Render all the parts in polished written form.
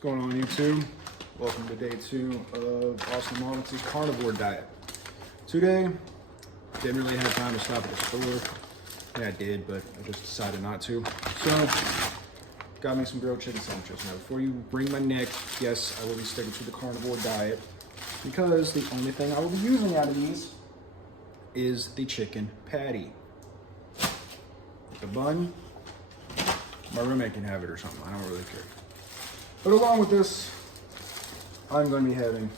What's going on, YouTube? Welcome to day 2 of Austin Lawrence's carnivore diet. Today, didn't really have time to stop at the store. Yeah, I did, but I just decided not to. So, got me some grilled chicken sandwiches. Now, before you wring my neck, yes, I will be sticking to the carnivore diet because the only thing I will be using out of these is the chicken patty. The bun, my roommate can have it or something. I don't really care. But along with this, I'm going to be having,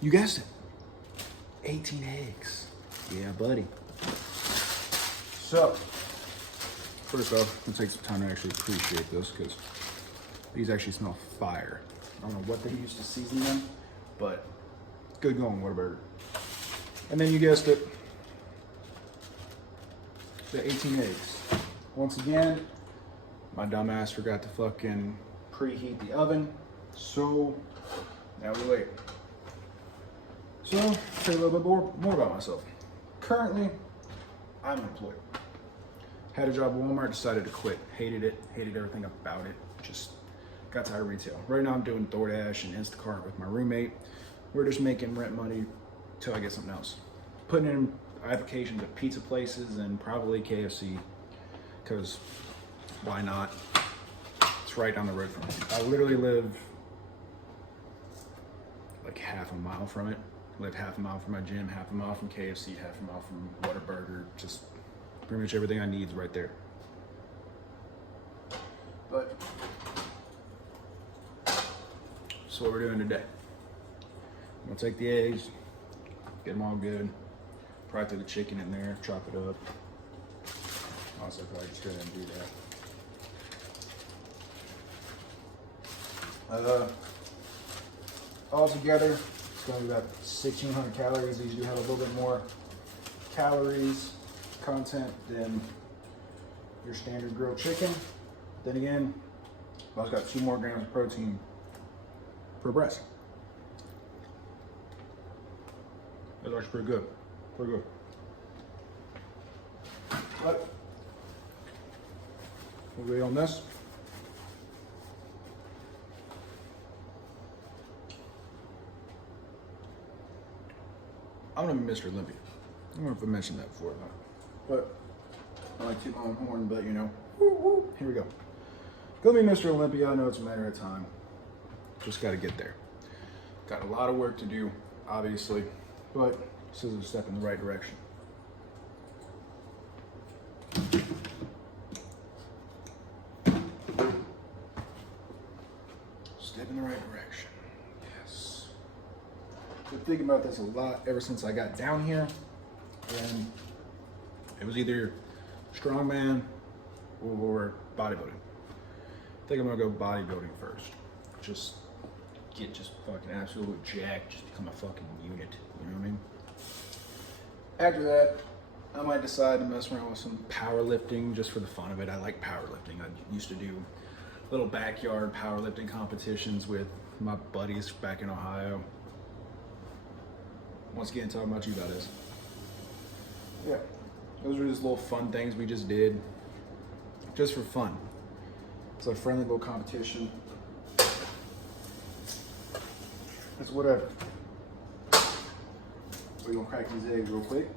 you guessed it, 18 eggs. Yeah, buddy. So, first off, I'm going to take some time to actually appreciate this because these actually smell fire. I don't know what they used to season them, but good going, Whataburger. And then you guessed it, the 18 eggs. Once again, my dumbass forgot to fucking preheat the oven, so now we wait. So, I'll tell you a little bit more about myself. Currently, I'm employed. Had a job at Walmart, decided to quit. Hated it, hated everything about it. Just got tired of retail. Right now I'm doing DoorDash and Instacart with my roommate. We're just making rent money till I get something else. Putting in applications at pizza places and probably KFC, because why not? It's right down the road from me. I literally live like half a mile from it. Live half a mile from my gym, half a mile from KFC, half a mile from Whataburger. Just pretty much everything I need is right there. But that's what we're doing today. I'm gonna take the eggs, get them all good, probably throw the chicken in there, chop it up. Also, probably just go ahead and do that. All together, it's going to be about 1,600 calories. These do have a little bit more calories content than your standard grilled chicken. Then again, I've also got 2 more grams of protein per breast. That's actually pretty good. Pretty good. But we'll wait on this. I'm gonna be Mr. Olympia. I don't know if I mentioned that before or not. But I like to toot my own horn, but you know, here we go. Gonna be Mr. Olympia. I know it's a matter of time. Just gotta get there. Got a lot of work to do, obviously, but this is a step in the right direction. Step in the right direction. Yes. Been thinking about this a lot ever since I got down here, and it was either strongman or bodybuilding. I think I'm gonna go bodybuilding first. Just get fucking absolute jacked, just become a fucking unit. You know what I mean? After that, I might decide to mess around with some powerlifting just for the fun of it. I like powerlifting. I used to do little backyard powerlifting competitions with my buddies back in Ohio. Once again, talking about you guys. Yeah, those were just little fun things we just did, just for fun. It's a friendly little competition. It's whatever. We're gonna crack these eggs real quick.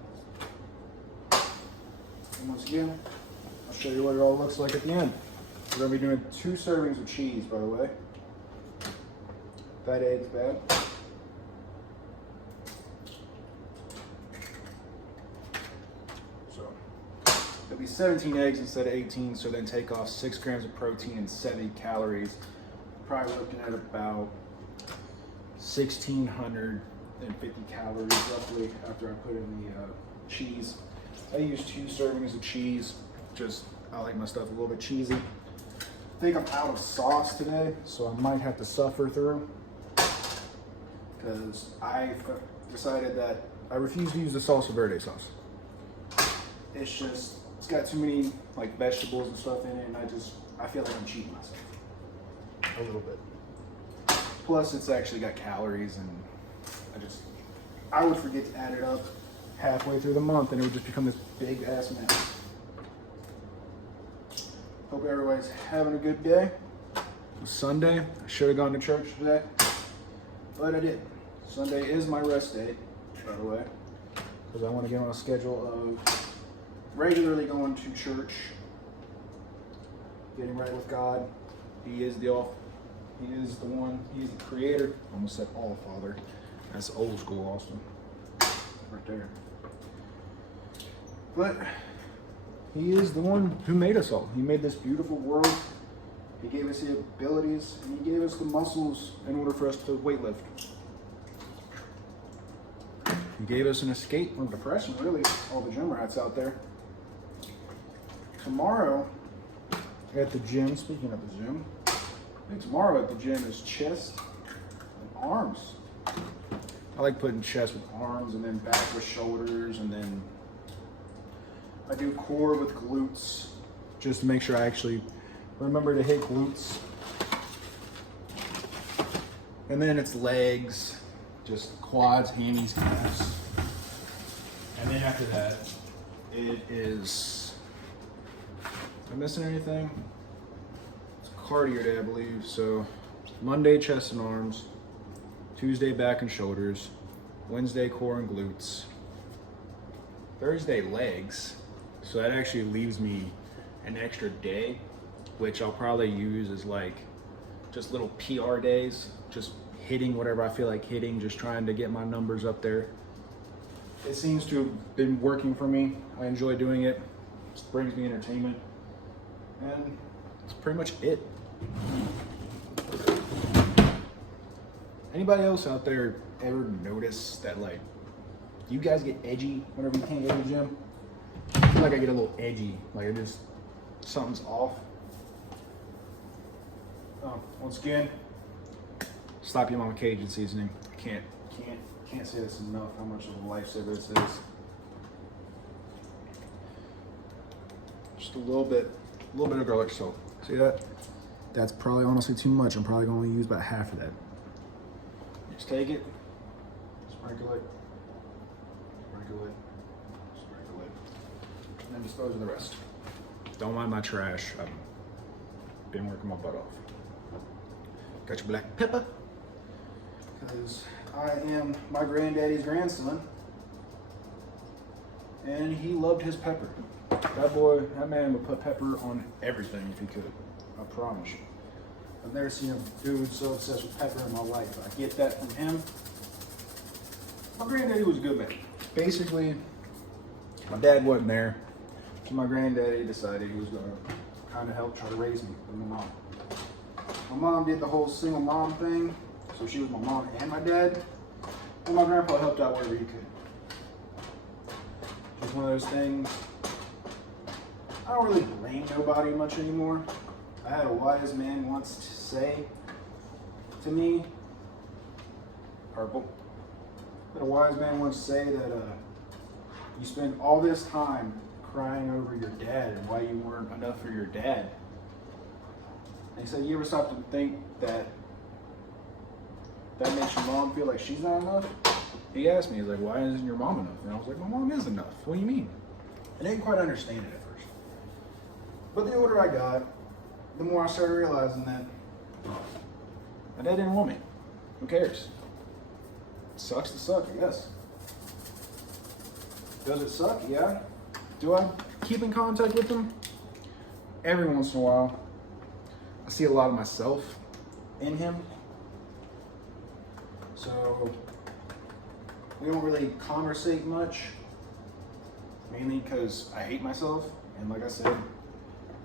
And once again, I'll show you what it all looks like at the end. We're gonna be doing 2 servings of cheese, by the way. That egg's bad. So, it'll be 17 eggs instead of 18, so then take off 6 grams of protein and 70 calories. Probably looking at about 1,650 calories roughly after I put in the cheese. I use 2 servings of cheese. I like my stuff a little bit cheesy. I think I'm out of sauce today, so I might have to suffer through, because I've decided that I refuse to use the salsa verde sauce. It's got too many like vegetables and stuff in it, and I feel like I'm cheating myself a little bit. Plus, it's actually got calories, and I would forget to add it up halfway through the month, and it would just become this big ass mess. Hope everybody's having a good day. Sunday. I should have gone to church today, but I didn't. Sunday is my rest day, by the way, because I want to get on a schedule of regularly going to church, getting right with God. He is the one, he is the creator. I almost said all Father. That's old school Austin. Right there. But he is the one who made us all. He made this beautiful world. He gave us the abilities, and he gave us the muscles in order for us to weightlift. He gave us an escape from depression, really, all the gym rats out there. Tomorrow at the gym, speaking of the gym, I think tomorrow at the gym is chest and arms. I like putting chest with arms and then back with shoulders, and then I do core with glutes just to make sure I actually remember to hit glutes. And then it's legs, just quads, hammies, calves. And then after that, it is, am I missing anything? It's cardio day, I believe. So Monday, chest and arms. Tuesday, back and shoulders. Wednesday, core and glutes. Thursday, legs. So that actually leaves me an extra day, which I'll probably use as like just little PR days, just hitting whatever I feel like hitting, just trying to get my numbers up there. It seems to have been working for me. I enjoy doing it. It brings me entertainment. And that's pretty much it. Anybody else out there ever notice that, like, you guys get edgy whenever you can't go to the gym? I feel like I get a little edgy, like it just, something's off. Oh, once again, slap your mama Cajun seasoning. I can't say this enough how much of a lifesaver this is. Just a little bit of garlic salt. See that? That's probably honestly too much. I'm probably gonna use about half of that. Just take it, sprinkle it, sprinkle it, sprinkle it, and then dispose of the rest. Don't mind my trash. I've been working my butt off. Got your black pepper, because I am my granddaddy's grandson, and he loved his pepper. That man would put pepper on everything if he could. I promise you. I've never seen a dude so obsessed with pepper in my life. I get that from him. My granddaddy was a good man. Basically, my dad wasn't there, so my granddaddy decided he was going to kind of help try to raise me with my mom. My mom did the whole single mom thing, so she was my mom and my dad, and my grandpa helped out wherever he could. Just one of those things. I don't really blame nobody much anymore. I had a wise man once say to me, purple. I had a wise man once say that you spend all this time crying over your dad and why you weren't enough for your dad. And he said, you ever stop to think that makes your mom feel like she's not enough? He asked me, he's like, why isn't your mom enough? And I was like, my mom is enough. What do you mean? And I didn't quite understand it at first. But the older I got, the more I started realizing that my dad didn't want me. Who cares? It sucks to suck, I guess. Does it suck? Yeah. Do I keep in contact with him? Every once in a while. I see a lot of myself in him. So we don't really conversate much, mainly because I hate myself. And like I said,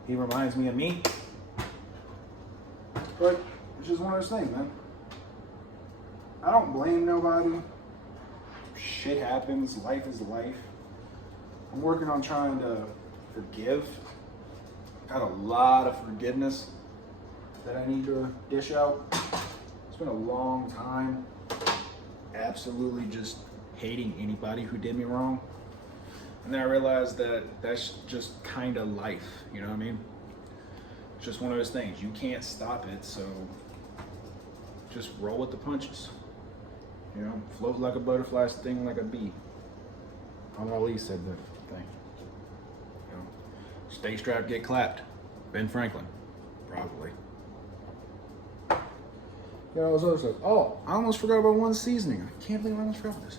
he reminds me of me. But it's just one of those things, man. I don't blame nobody. Shit happens. Life is life. I'm working on trying to forgive. Got a lot of forgiveness that I need to dish out. It's been a long time absolutely just hating anybody who did me wrong. And then I realized that that's just kind of life, you know what I mean? It's just one of those things. You can't stop it, so just roll with the punches. You know, float like a butterfly, sting like a bee. Ali said the thing. You know, stay strapped, get clapped. Ben Franklin, probably. Got all this other stuff. Oh, I almost forgot about one seasoning. I can't believe I almost forgot about this.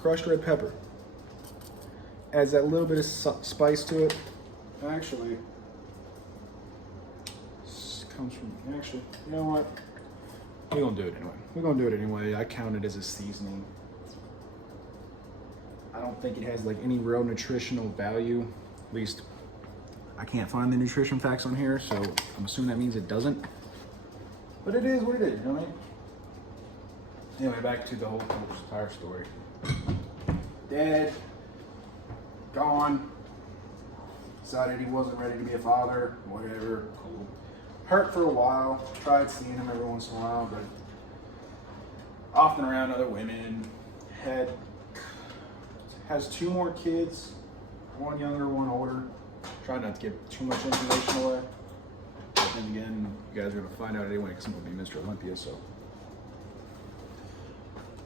Crushed red pepper. Adds that little bit of spice to it. Actually, this comes from, actually, you know what? We're gonna do it anyway. We're gonna do it anyway. I count it as a seasoning. I don't think it has like any real nutritional value. At least I can't find the nutrition facts on here, so I'm assuming that means it doesn't. But it is what it is, you know what I mean? Anyway, back to the whole entire story. Dead, gone, decided he wasn't ready to be a father, whatever, cool. Hurt for a while, tried seeing him every once in a while, but often around other women. Has 2 more kids, 1 younger, 1 older. Try not to give too much information away. And again, you guys are gonna find out anyway because I'm gonna be Mr. Olympia, so.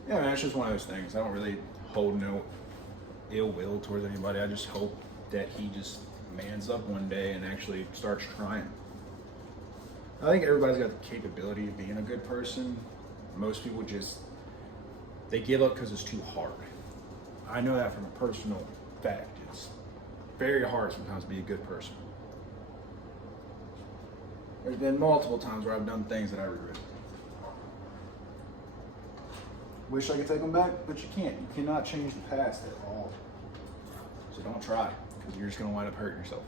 Yeah, man, it's just one of those things. I don't really hold no ill will towards anybody. I just hope that he just mans up one day and actually starts trying. I think everybody's got the capability of being a good person. Most people just, they give up because it's too hard. I know that from a personal fact. It's very hard sometimes to be a good person. There's been multiple times where I've done things that I regret. Wish I could take them back, but you can't. You cannot change the past at all. So don't try, because you're just going to wind up hurting yourself.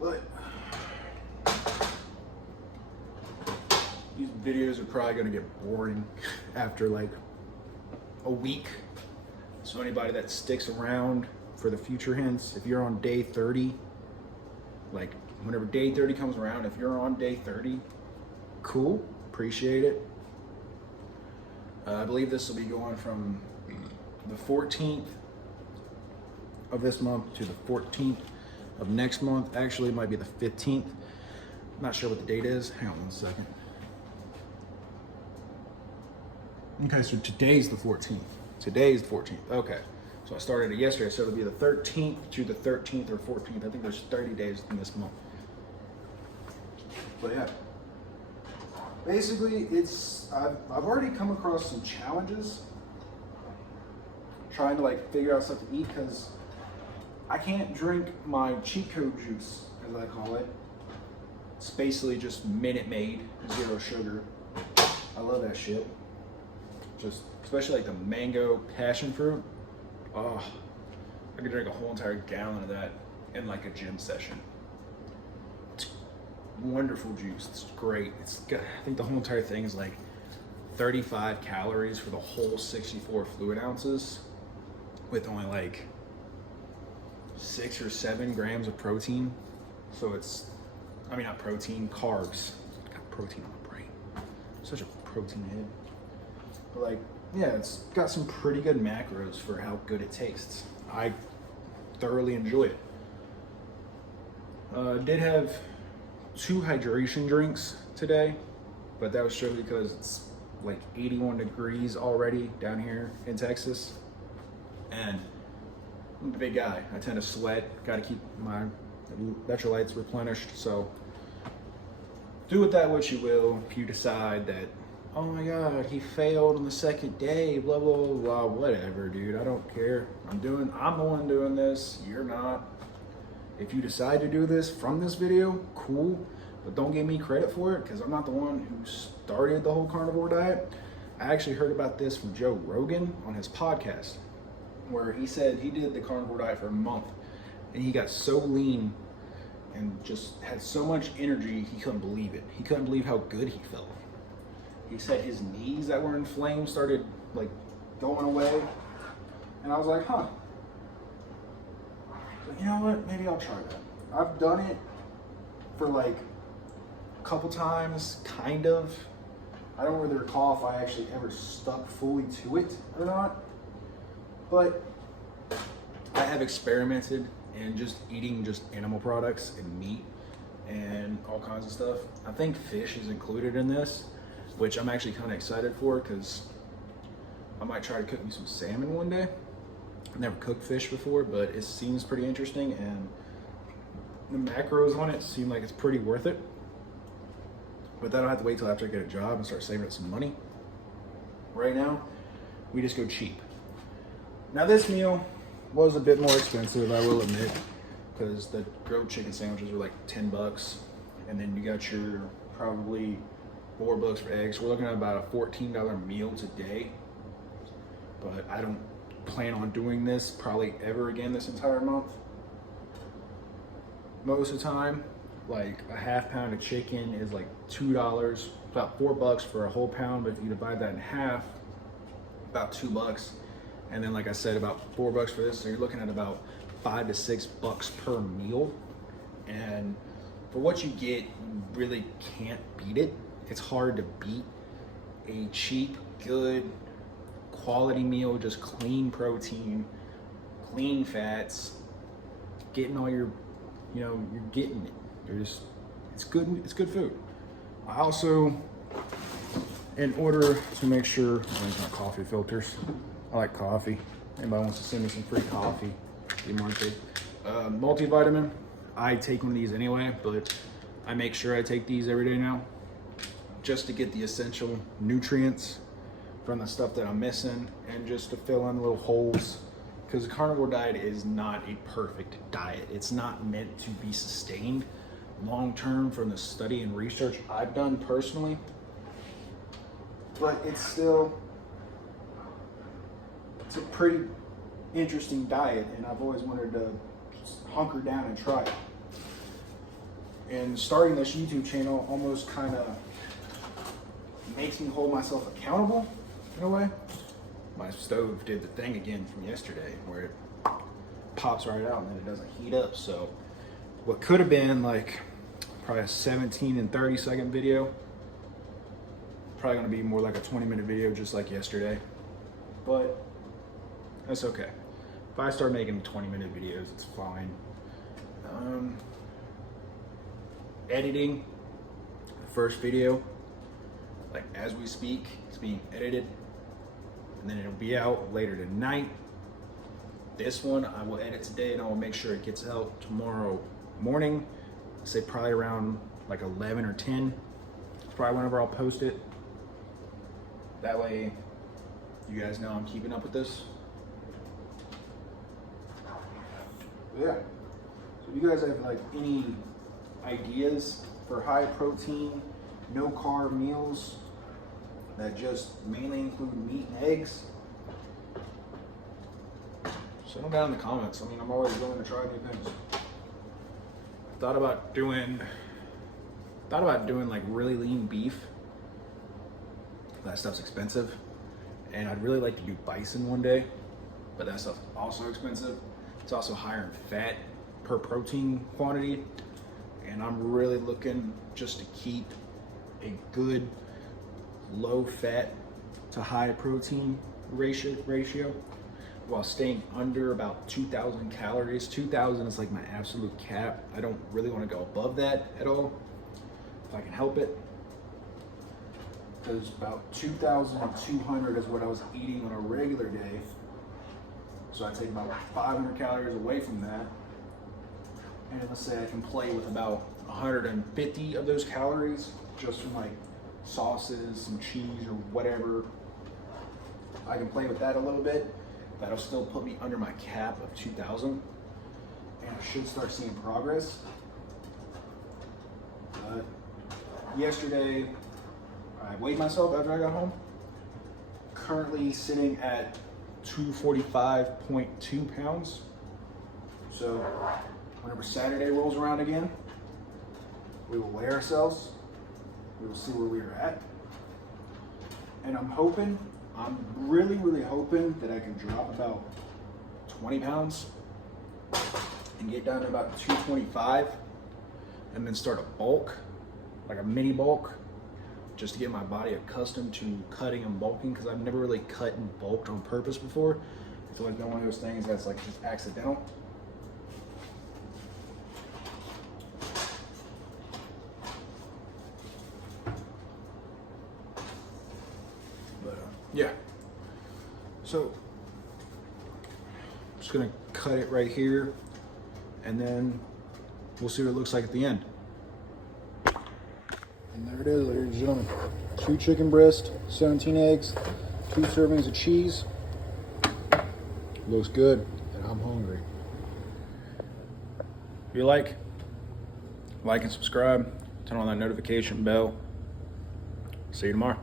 But these videos are probably going to get boring after like a week. So anybody that sticks around for the future hints, if you're on day 30, like whenever day 30 comes around, if you're on day 30, cool, appreciate it. I believe this will be going from the 14th of this month to the 14th of next month. Actually, it might be the 15th. I'm not sure what the date is. Hang on 1 second. Okay, so today's the 14th. Today's the 14th. Okay. So I started it yesterday, so it'll be the 13th to the 13th or 14th. I think there's 30 days in this month. But yeah. Basically, I've already come across some challenges trying to like figure out stuff to eat because I can't drink my cheat code juice, as I call it. It's basically just Minute Maid, 0 sugar. I love that shit. Just, especially like the mango passion fruit. Oh, I could drink a whole entire gallon of that in like a gym session. It's wonderful juice. It's great. It's got, I think the whole entire thing is like 35 calories for the whole 64 fluid ounces with only like 6 or 7 grams of protein. So it's, I mean, not protein, carbs. Got protein on the brain. I'm such a protein head. But like, yeah, it's got some pretty good macros for how good it tastes. I thoroughly enjoy it. Did have 2 hydration drinks today, but that was strictly because it's like 81 degrees already down here in Texas. And I'm a big guy. I tend to sweat. Got to keep my electrolytes replenished. So do with that what you will. If you decide that, oh my God, he failed on the 2nd day, blah, blah, blah, blah, whatever, dude. I don't care. I'm the one doing this. You're not. If you decide to do this from this video, cool. But don't give me credit for it because I'm not the one who started the whole carnivore diet. I actually heard about this from Joe Rogan on his podcast, where he said he did the carnivore diet for a month and he got so lean and just had so much energy, he couldn't believe it. He couldn't believe how good he felt. He said his knees that were inflamed started like going away. And I was like, huh. So, you know what? Maybe I'll try that. I've done it for like a couple times, kind of. I don't really recall if I actually ever stuck fully to it or not. But I have experimented in just eating just animal products and meat and all kinds of stuff. I think fish is included in this, which I'm actually kind of excited for because I might try to cook me some salmon one day. I've never cooked fish before, but it seems pretty interesting and the macros on it seem like it's pretty worth it. but that'll have to wait till after I get a job and start saving up some money. Right now, we just go cheap. Now this meal was a bit more expensive, I will admit, because the grilled chicken sandwiches were like 10 bucks. And then you got your probably $4 for eggs. We're looking at about a $14 meal today. But I don't plan on doing this probably ever again this entire month. Most of the time, like a half pound of chicken is like $2, about $4 for a whole pound. But if you divide that in half, about $2. And then, like I said, about $4 for this. So you're looking at about $5 to $6 per meal. And for what you get, you really can't beat it. It's hard to beat a cheap, good, quality meal, just clean protein, clean fats, getting all your, you know, you're getting it. It's good food. I also, in order to make sure, there's my coffee filters. I like coffee. Anybody wants to send me some free coffee, multivitamin. I take one of these anyway, but I make sure I take these every day now just to get the essential nutrients from the stuff that I'm missing and just to fill in little holes, because the carnivore diet is not a perfect diet. It's not meant to be sustained long term from the study and research I've done personally, but it's a pretty interesting diet, and I've always wanted to hunker down and try it. And starting this YouTube channel almost kind of makes me hold myself accountable in a way. My stove did the thing again from yesterday where it pops right out and then it doesn't heat up. So what could have been like probably a 17 and 30 second video, probably gonna be more like a 20-minute video just like yesterday. But that's okay. If I start making 20-minute videos, it's fine. Editing the first video, like as we speak, it's being edited, and then it'll be out later tonight. This one I will edit today, and I will make sure it gets out tomorrow morning. Say probably around like 11 or 10. It's probably whenever I'll post it. That way, you guys know I'm keeping up with this. But yeah. So if you guys have like any ideas for high protein, no carb meals that just mainly include meat and eggs, send them down in the comments. I mean, I'm always willing to try new things. I thought about doing like really lean beef. That stuff's expensive, and I'd really like to do bison one day, but that stuff's also expensive. It's also higher in fat per protein quantity, and I'm really looking just to keep a good low fat to high protein ratio while staying under about 2,000 calories. 2,000 is like my absolute cap. I don't really want to go above that at all if I can help it, because about 2,200 is what I was eating on a regular day. So I take about 500 calories away from that, and let's say I can play with about 150 of those calories just from like sauces, some cheese or whatever. I can play with that a little bit. That'll still put me under my cap of 2,000, and I should start seeing progress. Yesterday, I weighed myself after I got home. Currently sitting at 245.2 pounds. So whenever Saturday rolls around again, we will weigh ourselves. We will see where we are at. And I'm really, really hoping that I can drop about 20 pounds and get down to about 225 and then start a bulk, like a mini bulk, just to get my body accustomed to cutting and bulking, because I've never really cut and bulked on purpose before. It's always been one of those things that's like just accidental. But yeah, so I'm just gonna cut it right here, and then we'll see what it looks like at the end. And there it is, ladies and gentlemen. 2 chicken breasts, 17 eggs, 2 servings of cheese. Looks good, and I'm hungry. If you like and subscribe, turn on that notification bell. See you tomorrow.